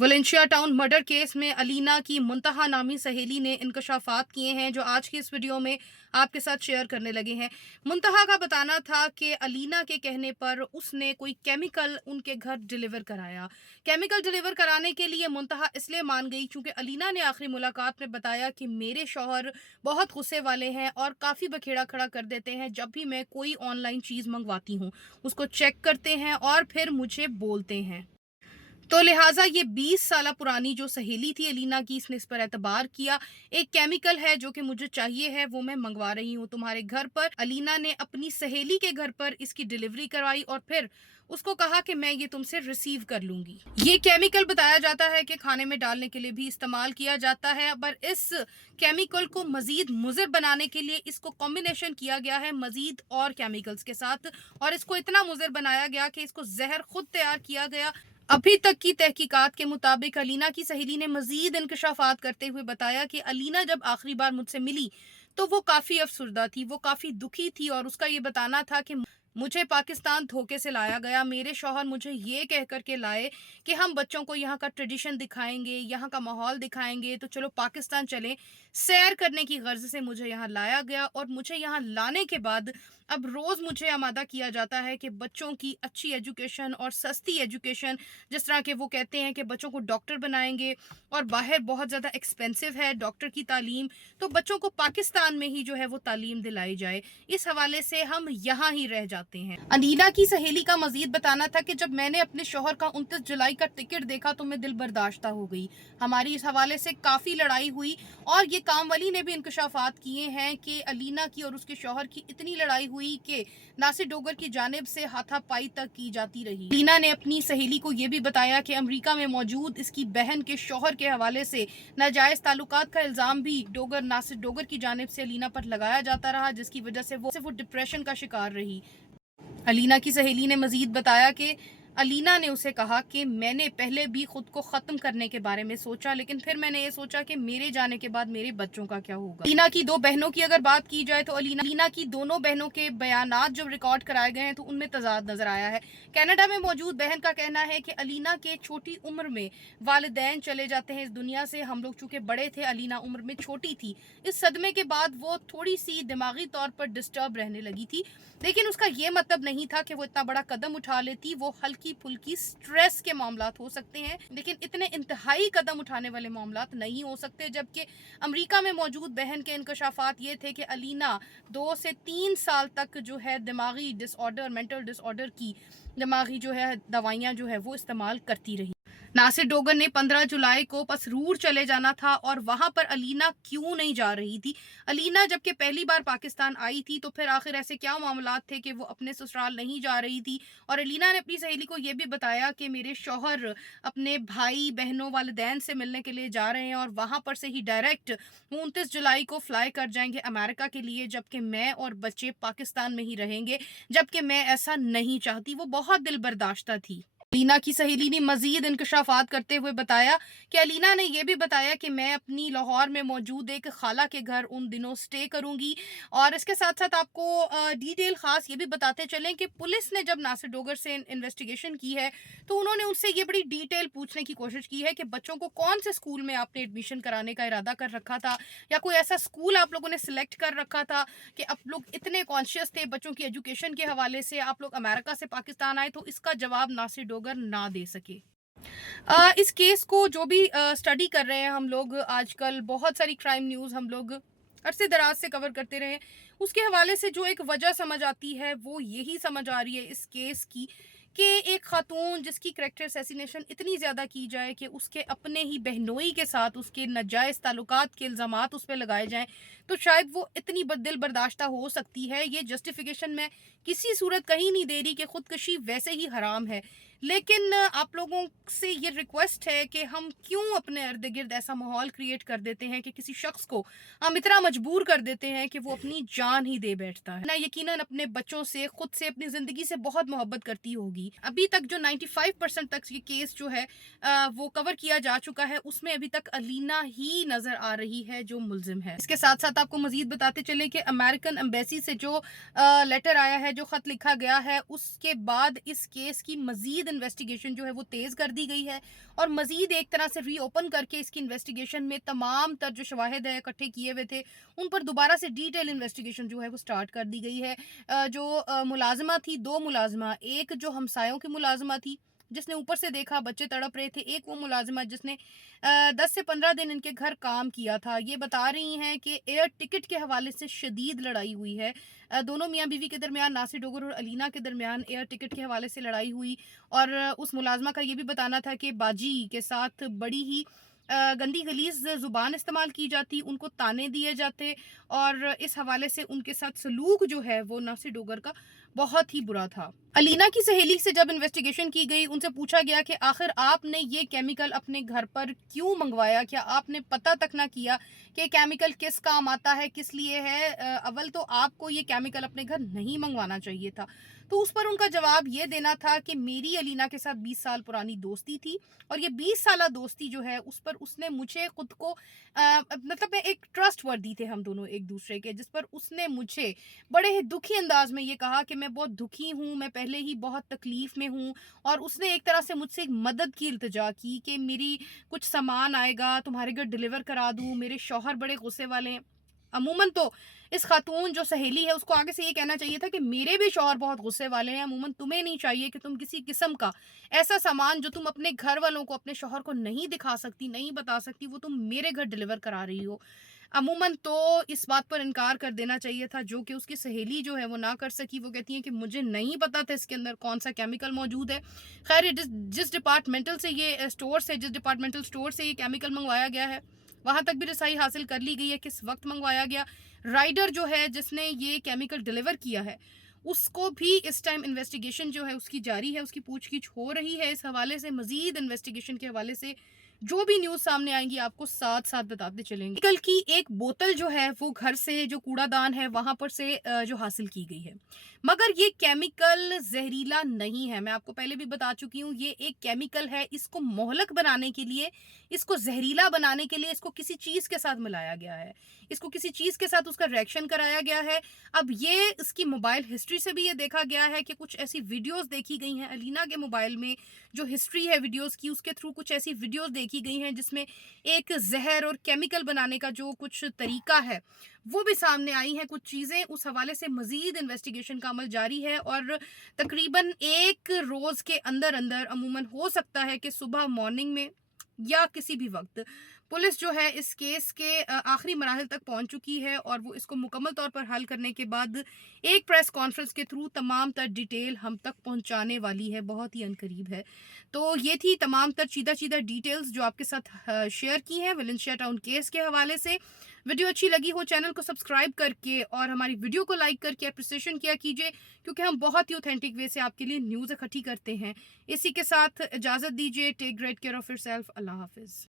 Valencia town murder case में अलीना की मुंतहा नामी सहेली ने इंकशाफात किए हैं जो आज की इस वीडियो में आपके साथ शेयर करने लगे हैं। मुंतहा का बताना था कि अलीना के कहने पर उसने कोई केमिकल उनके घर डिलीवर कराया। केमिकल डिलीवर कराने के लिए मुंतहा इसलिए मान गई क्योंकि अलीना ने आखिरी मुलाकात में बताया कि मेरे शौहर बहुत गुस्से वाले हैं और काफ़ी बखेड़ा खड़ा कर देते हैं। जब भी मैं कोई ऑनलाइन चीज़ मंगवाती हूँ उसको चेक करते हैं और फिर मुझे बोलते हैं। तो लिहाजा ये 20 साल पुरानी जो सहेली थी अलीना की, इसने इस पर एतबार किया। एक केमिकल है जो कि मुझे चाहिए है, वो मैं मंगवा रही हूँ तुम्हारे घर पर। अलीना ने अपनी सहेली के घर पर इसकी डिलीवरी करवाई और फिर उसको कहा कि मैं ये तुमसे रिसीव कर लूंगी। ये केमिकल बताया जाता है कि खाने में डालने के लिए भी इस्तेमाल किया जाता है, पर इस केमिकल को मजीद मुज़र बनाने के लिए इसको कॉम्बिनेशन किया गया है मजीद और केमिकल्स के साथ, और इसको इतना मुज़र बनाया गया कि इसको जहर खुद तैयार किया गया। अभी तक की तहकीकात के मुताबिक अलीना की सहेली ने मजीद इंकशाफात करते हुए बताया कि अलीना जब आखिरी बार मुझसे मिली तो वो काफ़ी अफसुर्दा थी, वो काफ़ी दुखी थी और उसका ये बताना था कि मुझे पाकिस्तान धोखे से लाया गया। मेरे शौहर मुझे ये कह कर के लाए कि हम बच्चों को यहाँ का ट्रेडिशन दिखाएंगे, यहाँ का माहौल दिखाएंगे, तो चलो पाकिस्तान चलें। सैर करने की गर्ज से मुझे यहाँ लाया गया और मुझे यहाँ लाने के बाद अब रोज़ मुझे आमादा किया जाता है कि बच्चों की अच्छी एजुकेशन और सस्ती एजुकेशन, जिस तरह के वो कहते हैं कि बच्चों को डॉक्टर बनाएंगे और बाहर बहुत ज़्यादा एक्सपेंसिव है डॉक्टर की तालीम, तो बच्चों को पाकिस्तान में ही जो है वो तालीम दिलाई जाए। इस हवाले से हम यहाँ ही रह जाते हैं। अनीला की सहेली का मजीद बताना था कि जब मैंने अपने शौहर का 29 जुलाई का टिकट देखा तो मैं दिल बर्दाश्ता हो गई। हमारी इस हवाले से काफ़ी लड़ाई हुई और ये कामवली ने भी इंकशाफात किए हैं कि अलीना की और उसके शौहर की इतनी लड़ाई हुई कि नासिर डोगर की जानिब से हाथापाई तक की जाती रही। अलीना ने अपनी सहेली को ये भी बताया कि अमेरिका में मौजूद इसकी बहन के शौहर के हवाले से नाजायज़ ताल्लुकात का इल्ज़ाम भी नासिर डोगर की जानिब से अलीना पर लगाया जाता रहा, जिसकी वजह से वो डिप्रेशन का शिकार रही। अलीना की सहेली ने मजीद बताया कि अलीना ने उसे कहा कि मैंने पहले भी खुद को ख़त्म करने के बारे में सोचा, लेकिन फिर मैंने ये सोचा कि मेरे जाने के बाद मेरे बच्चों का क्या होगा। अलीना की दो बहनों की अगर बात की जाए तो अलीना की दोनों बहनों के बयानात जो रिकॉर्ड कराए गए हैं तो उनमें तजाद नज़र आया है। कनाडा में मौजूद बहन का कहना है कि अलीना के छोटी उम्र में वालिदैन चले जाते हैं इस दुनिया से। हम लोग चूँकि बड़े थे, अलीना उम्र में छोटी थी। इस सदमे के बाद वो थोड़ी सी दिमागी तौर पर डिस्टर्ब रहने लगी थी, लेकिन उसका ये मतलब नहीं था कि वो इतना बड़ा कदम उठा लेती। वो हल्की फुल्की स्ट्रेस के मामलात हो सकते हैं, लेकिन इतने इंतहाई कदम उठाने वाले मामलात नहीं हो सकते। जबकि अमेरिका में मौजूद बहन के इंकशाफात ये थे कि अलीना 2 से 3 साल तक जो है दिमागी डिसऑर्डर, मेंटल डिसऑर्डर की दिमागी जो है दवाइयाँ जो है वो इस्तेमाल करती रही। नासिर डोगर ने 15 जुलाई को पसरूर चले जाना था और वहां पर अलीना क्यों नहीं जा रही थी। अलीना जबकि पहली बार पाकिस्तान आई थी तो फिर आखिर ऐसे क्या मामलात थे कि वो अपने ससुराल नहीं जा रही थी। और अलीना ने अपनी सहेली को ये भी बताया कि मेरे शौहर अपने भाई बहनों वालिदैन से मिलने के लिए जा रहे हैं और वहां पर से ही डायरेक्ट 29 जुलाई को फ्लाई कर जाएंगे अमेरिका के लिए, जबकि मैं और बच्चे पाकिस्तान में ही रहेंगे, जबकि मैं ऐसा नहीं चाहती। वो बहुत दिल बर्दाश्ता थी। अलीना की सहेली ने मजीद इंकशाफात करते हुए बताया कि अलीना ने यह भी बताया कि मैं अपनी लाहौर में मौजूद एक खाला के घर उन दिनों स्टे करूंगी। और इसके साथ साथ आपको डिटेल खास ये भी बताते चलें कि पुलिस ने जब नासिर डोगर से इन्वेस्टिगेशन की है तो उन्होंने उनसे ये बड़ी डिटेल पूछने की कोशिश की है कि बच्चों को कौन से स्कूल में आपने एडमिशन कराने का इरादा कर रखा था, या कोई ऐसा स्कूल आप लोगों ने सिलेक्ट कर रखा था कि आप लोग इतने कॉन्शियस थे बच्चों की एजुकेशन के हवाले से, आप लोग अमेरिका से पाकिस्तान आए। तो इसका जवाब नासिर डोगर ना दे सके। इस केस को जो भी स्टडी कर रहे हैं हम लोग, आजकल बहुत सारी क्राइम न्यूज़ हम लोग अरसे दराज से कवर करते रहे, उसके हवाले से जो एक वजह समझ आती है वो यही समझ आ रही है इस केस की कि एक खातून जिसकी करैक्टर असैसिनेशन इतनी ज़्यादा की जाए कि उसके अपने ही बहनोई के साथ उसके नाजायज़ ताल्लुकात के इल्ज़ामात उस पर लगाए जाएं, तो शायद वो इतनी दिल बर्दाश्ता हो सकती है। ये जस्टिफिकेशन मैं किसी सूरत कहीं नहीं दे रही कि ख़ुदकशी वैसे ही हराम है, लेकिन आप लोगों से ये रिक्वेस्ट है कि हम क्यों अपने इर्द गिर्द ऐसा माहौल क्रिएट कर देते हैं कि किसी शख्स को हम इतना मजबूर कर देते हैं कि वो अपनी जान ही दे बैठता है ना। यकीनन अपने बच्चों से, खुद से, अपनी ज़िंदगी से बहुत मोहब्बत करती होगी। अभी तक जो 95% तक ये केस जो है वो कवर किया जा चुका है, उसमें अभी तक अलीना ही नज़र आ रही है जो मुल्जिम है। इसके साथ साथ आपको मजीद बताते चले कि अमेरिकन एम्बेसी से जो लेटर आया है, जो ख़त लिखा गया है, उसके बाद इस केस की मजीद انویسٹیگیشن جو ہے وہ تیز کر دی گئی ہے اور مزید ایک طرح سے ری اوپن کر کے اس کی انویسٹیگیشن میں تمام تر جو شواہد ہے اکٹھے کیے ہوئے تھے ان پر دوبارہ سے ڈیٹیل انویسٹیگیشن جو ہے وہ سٹارٹ کر دی گئی ہے. جو ملازمہ تھی، 2 ملازمہ، ایک جو ہمسایوں کی ملازمہ تھی جس نے اوپر سے دیکھا بچے تڑپ رہے تھے، ایک وہ ملازمہ جس نے 10 سے 15 دن ان کے گھر کام کیا تھا. یہ بتا رہی ہیں کہ ایئر ٹکٹ کے حوالے سے شدید لڑائی ہوئی ہے. دونوں میاں بیوی کے درمیان، ناصر ڈوگر اور علینا کے درمیان ایئر ٹکٹ کے حوالے سے لڑائی ہوئی اور اس ملازمہ کا یہ بھی بتانا تھا کہ باجی کے ساتھ بڑی ہی گندی غلیظ زبان استعمال کی جاتی، ان کو تانے دیے جاتے اور اس حوالے سے ان کے ساتھ سلوک جو ہے وہ ناصر ڈوگر کا بہت ہی برا تھا. علینا کی سہیلی سے جب انویسٹیگیشن کی گئی، ان سے پوچھا گیا کہ آخر آپ نے یہ کیمیکل اپنے گھر پر کیوں منگوایا؟ کیا آپ نے پتہ تک نہ کیا کہ کیمیکل کس کام آتا ہے، کس لیے ہے؟ اول تو آپ کو یہ کیمیکل اپنے گھر نہیں منگوانا چاہیے تھا. تو اس پر ان کا جواب یہ دینا تھا کہ میری علینا کے ساتھ 20 سال پرانی دوستی تھی اور یہ 20 سالہ دوستی جو ہے اس پر اس نے مجھے خود کو مطلب ایک ٹرسٹ وردی تھے ہم دونوں ایک دوسرے کے، جس پر اس نے مجھے بڑے ہی دکھی انداز میں یہ کہا کہ میں بہت دکھی ہوں، میں پہلے ہی بہت تکلیف میں ہوں، اور اس نے ایک طرح سے مجھ سے ایک مدد کی التجا کی کہ میری کچھ سامان آئے گا تمہارے گھر ڈیلیور کرا دوں. میرے شوہر بڑے غصے والے ہیں. عموماً تو اس خاتون جو سہیلی ہے اس کو آگے سے یہ کہنا چاہیے تھا کہ میرے بھی شوہر بہت غصے والے ہیں. عموماً تمہیں نہیں چاہیے کہ تم کسی قسم کا ایسا سامان جو تم اپنے گھر والوں کو، اپنے شوہر کو نہیں دکھا سکتی، نہیں بتا سکتی، وہ تم میرے گھر ڈیلیور کرا رہی ہو. عموماً تو اس بات پر انکار کر دینا چاہیے تھا جو کہ اس کی سہیلی جو ہے وہ نہ کر سکی. وہ کہتی ہیں کہ مجھے نہیں پتا تھا اس کے اندر کون سا کیمیکل موجود ہے. خیر، جس ڈپارٹمنٹل سے یہ جس ڈپارٹمنٹل سٹور سے یہ کیمیکل منگوایا گیا ہے وہاں تک بھی رسائی حاصل کر لی گئی ہے کس وقت منگوایا گیا. رائڈر جو ہے جس نے یہ کیمیکل ڈیلیور کیا ہے اس کو بھی اس ٹائم انویسٹیگیشن جو ہے اس کی جاری ہے، اس کی پوچھ گچھ ہو رہی ہے. اس حوالے سے مزید انویسٹیگیشن کے حوالے سے جو بھی نیوز سامنے آئیں گی آپ کو ساتھ ساتھ بتاتے چلیں گے. کیمیکل کی ایک بوتل جو ہے وہ گھر سے جو کوڑا دان ہے وہاں پر سے جو حاصل کی گئی ہے، مگر یہ کیمیکل زہریلا نہیں ہے. میں آپ کو پہلے بھی بتا چکی ہوں یہ ایک کیمیکل ہے. اس کو مہلک بنانے کے لیے، اس کو زہریلا بنانے کے لیے اس کو کسی چیز کے ساتھ ملایا گیا ہے، اس کو کسی چیز کے ساتھ اس کا ریئیکشن کرایا گیا ہے. اب یہ اس کی موبائل ہسٹری سے بھی یہ دیکھا گیا ہے کہ کچھ ایسی ویڈیوز دیکھی گئی ہیں علینا کے موبائل میں، جو ہسٹری ہے ویڈیوز کی اس کے تھرو کچھ ایسی ویڈیوز دیکھی گئی ہیں جس میں ایک زہر اور کیمیکل بنانے کا جو کچھ طریقہ ہے وہ بھی سامنے آئی ہیں کچھ چیزیں. اس حوالے سے مزید انویسٹیگیشن کا عمل جاری ہے اور تقریباً 1 روز کے اندر عموماً ہو سکتا ہے کہ صبح مارننگ میں یا کسی بھی وقت پولیس جو ہے اس کیس کے آخری مراحل تک پہنچ چکی ہے اور وہ اس کو مکمل طور پر حل کرنے کے بعد ایک پریس کانفرنس کے تھرو تمام تر ڈیٹیل ہم تک پہنچانے والی ہے، بہت ہی عنقریب ہے. تو یہ تھی تمام تر چیدہ ڈیٹیلز جو آپ کے ساتھ شیئر کی ہیں ویلنسیا ٹاؤن کیس کے حوالے سے. ویڈیو اچھی لگی ہو چینل کو سبسکرائب کر کے اور ہماری ویڈیو کو لائک کر کے اپریسیشن کیا کیجیے، کیونکہ ہم بہت ہی اوتھینٹک وے سے آپ کے لیے نیوز اکٹھی کرتے ہیں. اسی کے ساتھ اجازت دیجیے. Take great care of yourself. اللہ حافظ.